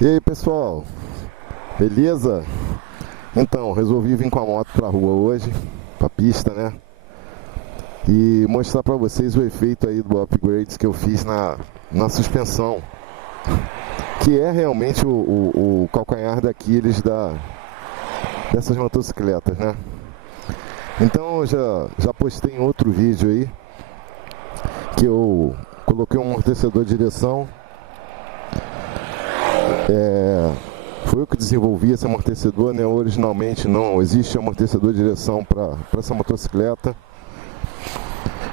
E aí, pessoal, beleza? Então, resolvi vir com a moto pra rua hoje, pra pista, né? E mostrar pra vocês o efeito aí do upgrade que eu fiz na suspensão, que é realmente o calcanhar daqueles dessas motocicletas, né? Então, já postei em outro vídeo aí que eu coloquei um amortecedor de direção. Foi eu que desenvolvi esse amortecedor, né? Originalmente não existe amortecedor de direção para essa motocicleta.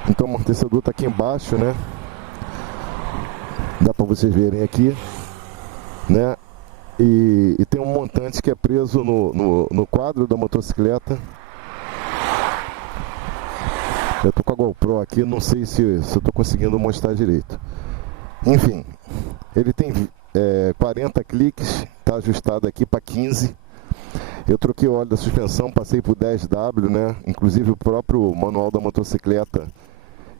Então o amortecedor está aqui embaixo, né? Dá para vocês verem aqui, né? E tem um montante que é preso no quadro da motocicleta. Eu tô com a GoPro aqui, não sei se eu tô conseguindo mostrar direito. Enfim, ele tem 40 cliques, está ajustado aqui para 15. Eu troquei o óleo da suspensão, passei por 10W, né? Inclusive o próprio manual da motocicleta,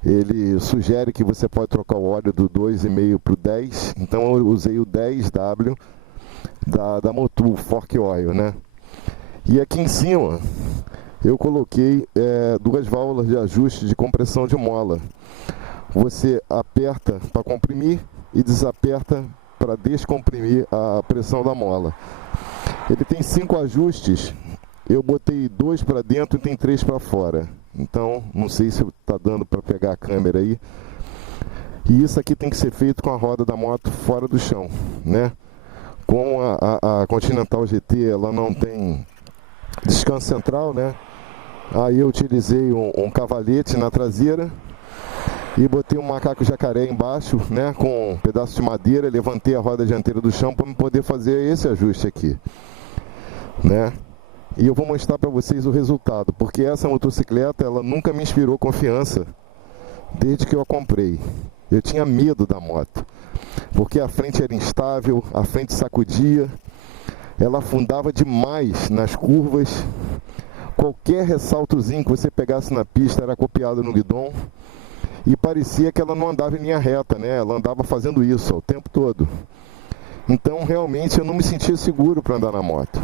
ele sugere que você pode trocar o óleo do 2,5 para o 10. Então eu usei o 10W da Motul Fork Oil, né? E aqui em cima eu coloquei duas válvulas de ajuste de compressão de mola. Você aperta para comprimir e desaperta para descomprimir a pressão da mola. Ele tem 5 ajustes, eu botei 2 para dentro e tem 3 para fora. Então, não sei se está dando para pegar a câmera aí. E isso aqui tem que ser feito com a roda da moto fora do chão, né? Com a Continental GT, ela não tem descanso central, né? Aí eu utilizei um cavalete na traseira e botei um macaco jacaré embaixo, né, com um pedaço de madeira, levantei a roda dianteira do chão para poder fazer esse ajuste aqui, né? E eu vou mostrar para vocês o resultado, porque essa motocicleta, ela nunca me inspirou confiança desde que eu a comprei. Eu tinha medo da moto, porque a frente era instável, a frente sacudia, ela afundava demais nas curvas, qualquer ressaltozinho que você pegasse na pista era copiado no guidão. E parecia que ela não andava em linha reta, né? Ela andava fazendo isso o tempo todo. Então, realmente, eu não me sentia seguro para andar na moto.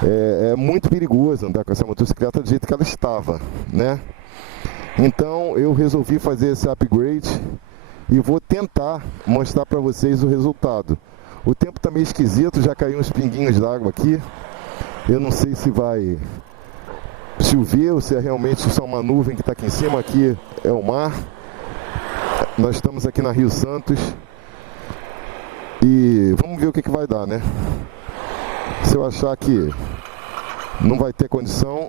É muito perigoso andar com essa motocicleta do jeito que ela estava, né? Então, eu resolvi fazer esse upgrade e vou tentar mostrar para vocês o resultado. O tempo está meio esquisito, já caiu uns pinguinhos d'água aqui. Eu não sei se vai chover ou se é realmente só uma nuvem que está aqui em cima. Aqui é o mar. Nós estamos aqui na Rio Santos e vamos ver o que vai dar, né? Se eu achar que não vai ter condição,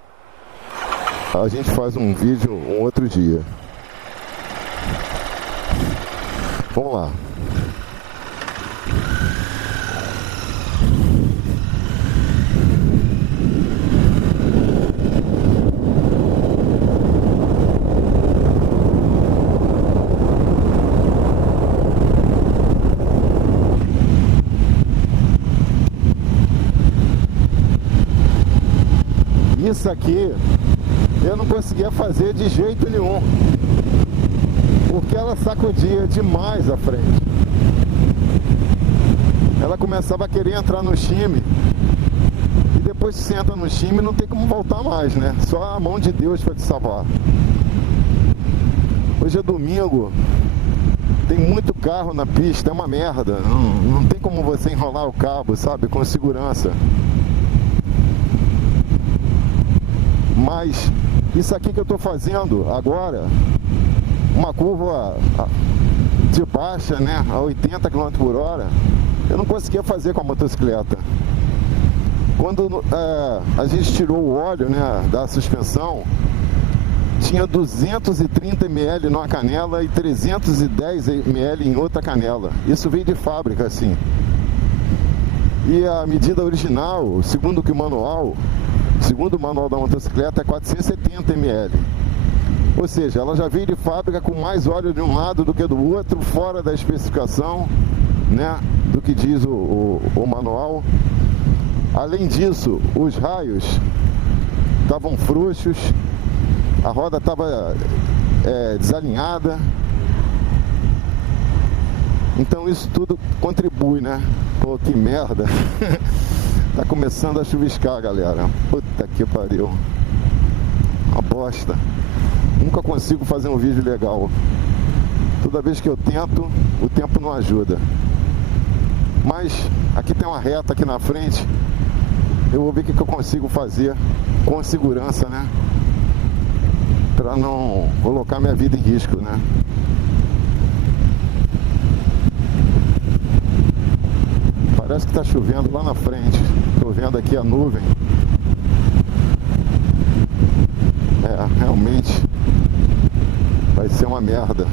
a gente faz um vídeo um outro dia. Vamos lá. Isso aqui eu não conseguia fazer de jeito nenhum, porque ela sacudia demais a frente. Ela começava a querer entrar no shime, e depois que você entra no shime não tem como voltar mais, né? Só a mão de Deus para te salvar. Hoje é domingo, tem muito carro na pista, é uma merda. Não tem como você enrolar o cabo, sabe, com segurança. Mas isso aqui que eu estou fazendo agora, uma curva de baixa, né, a 80 km por hora, eu não conseguia fazer com a motocicleta. Quando a gente tirou o óleo, né, da suspensão, tinha 230 ml numa canela e 310 ml em outra canela. Isso veio de fábrica, assim. E a medida original, segundo o manual da motocicleta, é 470 ml. Ou seja, ela já veio de fábrica com mais óleo de um lado do que do outro, fora da especificação, né, do que diz o manual. Além disso, os raios estavam frouxos, a roda estava desalinhada. Então isso tudo contribui, né? Pô, que merda. Tá começando a chuviscar, galera. Puta que pariu. Uma bosta. Nunca consigo fazer um vídeo legal. Toda vez que eu tento, o tempo não ajuda. Mas aqui tem uma reta aqui na frente. Eu vou ver o que eu consigo fazer com segurança, né? Pra não colocar minha vida em risco, né? Parece que tá chovendo lá na frente. Tô vendo aqui a nuvem. É, realmente vai ser uma merda.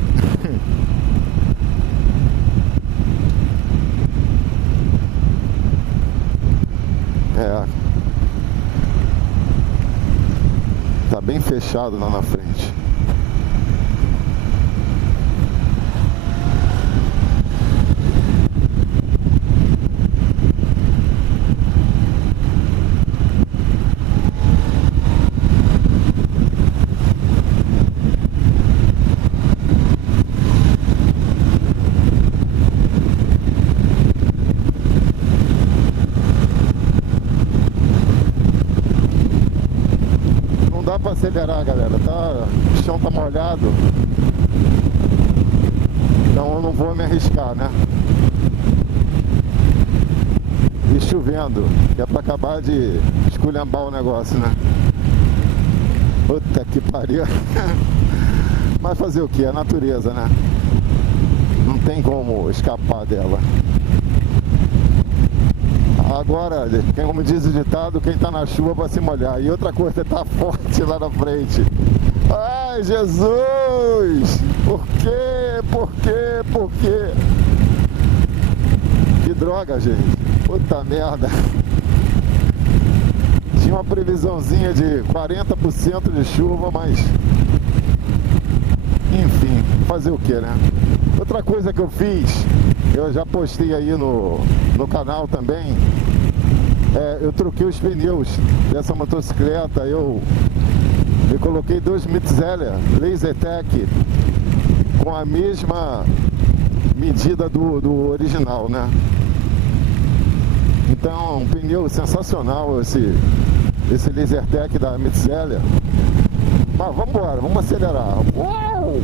É. Tá bem fechado lá na frente. Não dá pra acelerar, galera, o chão tá molhado, então eu não vou me arriscar, né? E chovendo, que é pra acabar de esculhambar o negócio, né? Puta que pariu. Mas fazer o que? É a natureza, né? Não tem como escapar dela. Agora, como diz o ditado, quem tá na chuva vai se molhar. E outra coisa, tá forte lá na frente. Ai, Jesus! Por quê? Por quê? Por quê? Que droga, gente. Puta merda. Tinha uma previsãozinha de 40% de chuva, mas... enfim, fazer o que, né? Outra coisa que eu fiz, eu já postei aí no canal também, eu troquei os pneus dessa motocicleta, eu coloquei 2 Metzeler Lasertec com a mesma medida do original, né? Então, um pneu sensacional esse Lasertec da Metzeler. Mas vamos embora, vamos acelerar. Uau!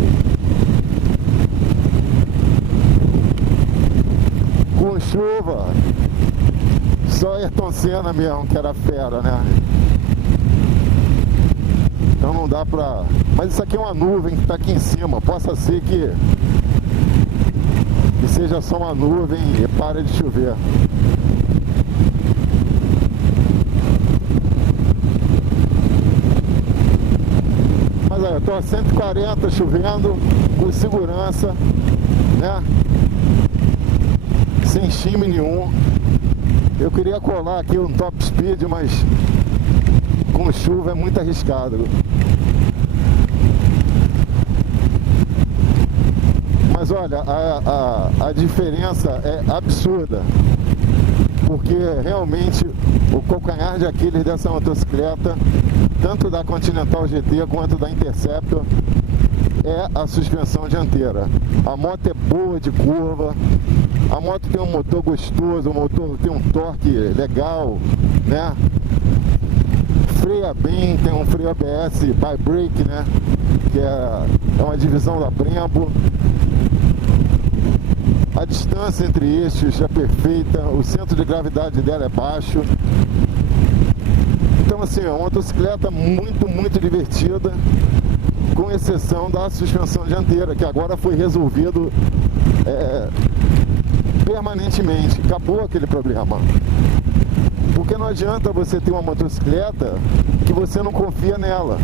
Com chuva, só Ayrton Senna mesmo que era fera, né? Então não dá pra... Mas isso aqui é uma nuvem que tá aqui em cima. Possa ser que seja só uma nuvem e pare de chover. Mas olha, eu tô a 140 chovendo, com segurança, né? Sem chime nenhum. Eu queria colar aqui um top speed, mas com chuva é muito arriscado. Mas olha, a diferença é absurda, porque realmente o calcanhar de Aquiles dessa motocicleta, tanto da Continental GT quanto da Interceptor, é a suspensão dianteira. A moto é boa de curva, a moto tem um motor gostoso, o motor tem um torque legal, né? Freia bem, tem um freio ABS by brake, né? Que é uma divisão da Brembo. A distância entre eixos é perfeita, o centro de gravidade dela é baixo. Então assim, é uma motocicleta muito, muito divertida, com exceção da suspensão dianteira, que agora foi resolvido permanentemente. Acabou aquele problema. Porque não adianta você ter uma motocicleta que você não confia nela.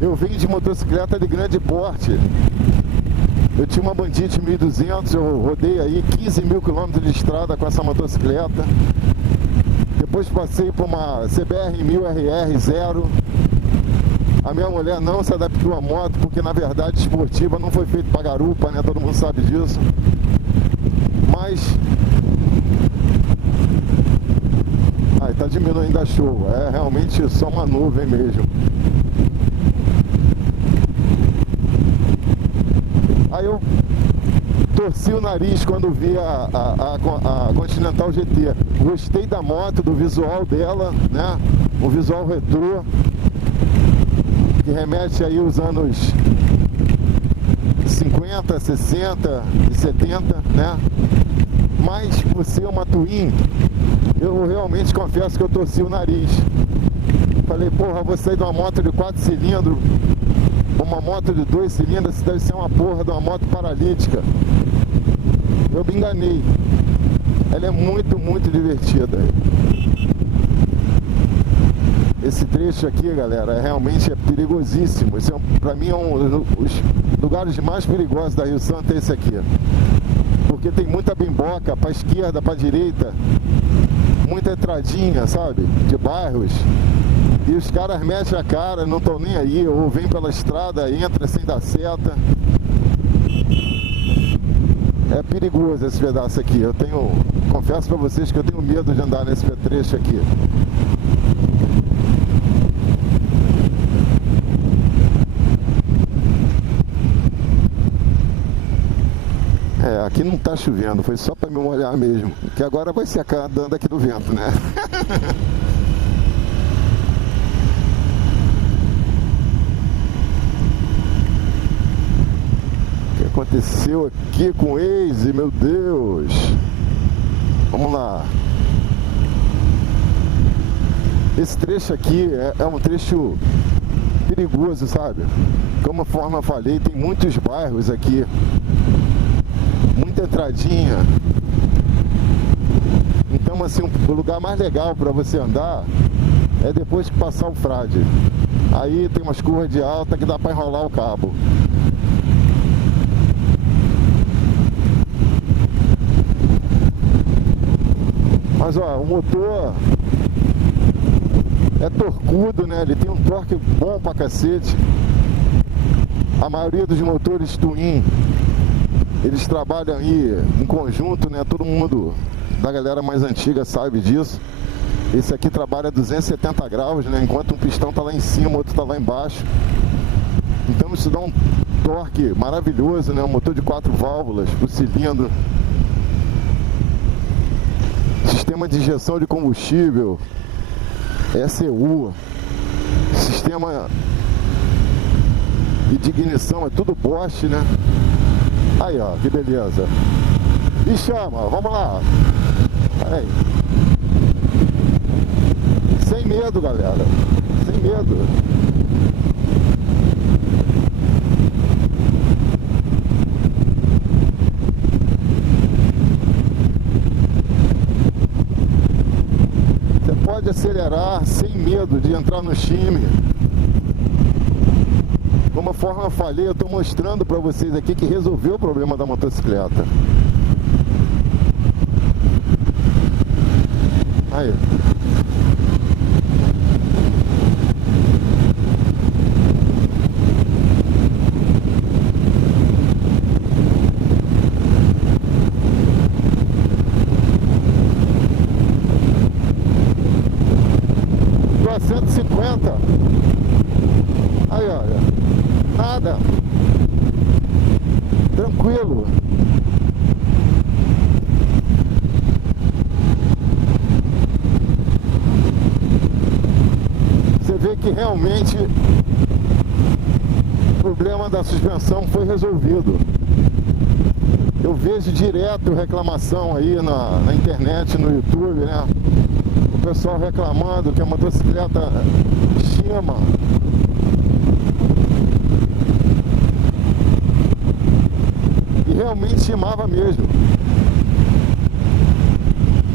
Eu vim de motocicleta de grande porte. Eu tinha uma Bandit 1200, eu rodei aí 15 mil quilômetros de estrada com essa motocicleta. Depois passei por uma CBR 1000RR 0. A minha mulher não se adaptou à moto, porque na verdade esportiva não foi feito para garupa, né? Todo mundo sabe disso. Mas... aí tá diminuindo a chuva, é realmente só uma nuvem mesmo. Aí eu tô torci o nariz quando vi a Continental GT. Gostei da moto, do visual dela, né? O visual retrô, que remete aí os anos 50, 60 e 70, né? Mas por ser uma Twin, eu realmente confesso que eu torci o nariz. Falei, porra, vou sair de uma moto de 4 cilindros, uma moto de 2 cilindros, isso deve ser uma porra de uma moto paralítica. Eu me enganei. Ela é muito, muito divertida. Esse trecho aqui, galera, realmente é perigosíssimo. Esse pra mim é um dos lugares mais perigosos da Rio Santo, é esse aqui. Porque tem muita bimboca pra esquerda, pra direita, muita entradinha, sabe? De bairros. E os caras mexem a cara, não estão nem aí, ou vem pela estrada, entra sem dar seta. É perigoso esse pedaço aqui. Confesso pra vocês que eu tenho medo de andar nesse trecho aqui. Aqui não tá chovendo, foi só para me molhar mesmo, que agora vai secar andando aqui no vento, né? O que aconteceu aqui com o Waze, meu Deus? Vamos lá. Esse trecho aqui é um trecho perigoso, sabe? Como eu falei, tem muitos bairros aqui, muita entradinha. Então, assim, o lugar mais legal para você andar é depois que passar o frade. Aí tem umas curvas de alta que dá para enrolar o cabo. Mas ó, o motor é torcudo, né? Ele tem um torque bom pra cacete. A maioria dos motores Twin, eles trabalham aí em conjunto, né? Todo mundo da galera mais antiga sabe disso. Esse aqui trabalha 270 graus, né? Enquanto um pistão tá lá em cima, o outro tá lá embaixo. Então isso dá um torque maravilhoso, né? Um motor de 4 válvulas por cilindro. Sistema de injeção de combustível, ECU, sistema de ignição, é tudo Bosch, né? Aí, ó, que beleza. E chama, vamos lá. Aí. Sem medo, galera. Sem medo. Você pode acelerar sem medo de entrar no time. Como eu falei, eu estou mostrando para vocês aqui que resolveu o problema da motocicleta. Aí. Tô a 150. Aí, olha. Nada. Tranquilo. Você vê que realmente o problema da suspensão foi resolvido. Eu vejo direto reclamação aí na internet, no YouTube, né? O pessoal reclamando que a motocicleta chama. Realmente chamava mesmo.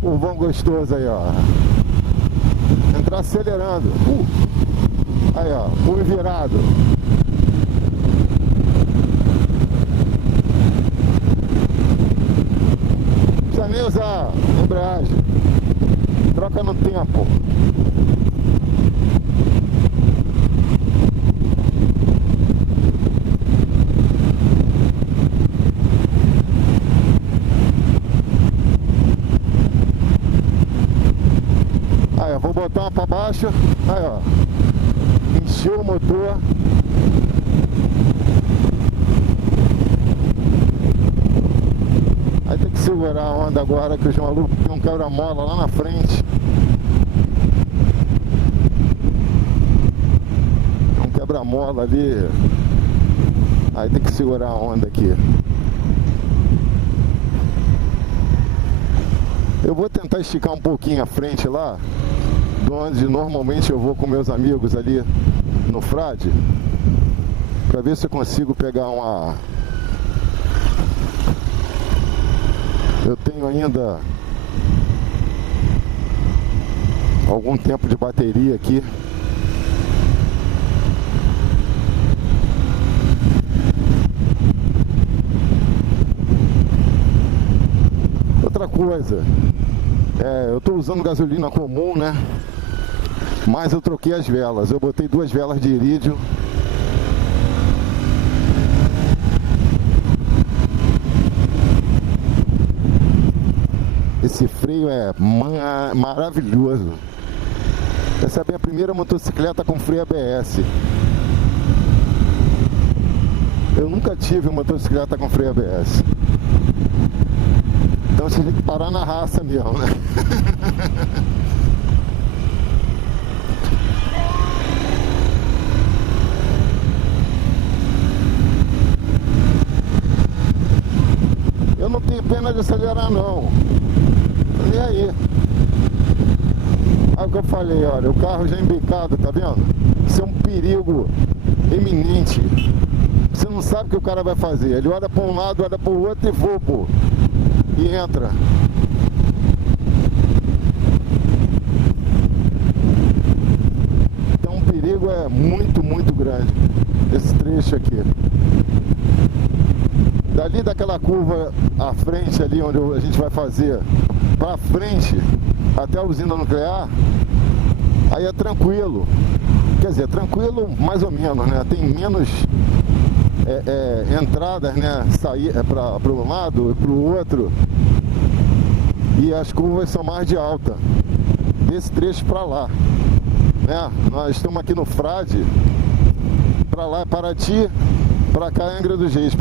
O vão gostoso aí, ó. Entrar acelerando. Aí, ó, fui virado. Não precisa nem usar embreagem. Troca no tempo. Vou botar uma para baixo. Aí, ó, encheu o motor. ter que segurar a onda agora, que os malucos tem um quebra-mola lá na frente. Tem um quebra-mola ali. Aí tem que segurar a onda aqui. Eu vou tentar esticar um pouquinho a frente lá, de onde normalmente eu vou com meus amigos ali no Frade, para ver se eu consigo pegar uma... Eu tenho ainda algum tempo de bateria aqui. Outra coisa, eu estou usando gasolina comum, né? Mas eu troquei as velas. Eu botei 2 velas de irídio. Esse freio é maravilhoso. Essa é a minha primeira motocicleta com freio ABS. Eu nunca tive uma motocicleta com freio ABS. Então você tem que parar na raça mesmo, né? Eu não tenho pena de acelerar não. E aí? Olha o que eu falei, olha, o carro já embicado, tá vendo? Isso é um perigo iminente. Você não sabe o que o cara vai fazer. Ele olha para um lado, olha para o outro e voa, pô. E entra. Então o perigo é muito, muito grande. Esse trecho aqui. Dali daquela curva à frente ali, onde a gente vai fazer pra frente, até a usina nuclear, aí é tranquilo. Quer dizer, tranquilo mais ou menos, né? Tem menos entradas, né? Sair para um lado e para o outro. E as curvas são mais de alta. Desse trecho para lá, né? Nós estamos aqui no Frade. Para lá é Paraty, para cá é Angra dos Reis.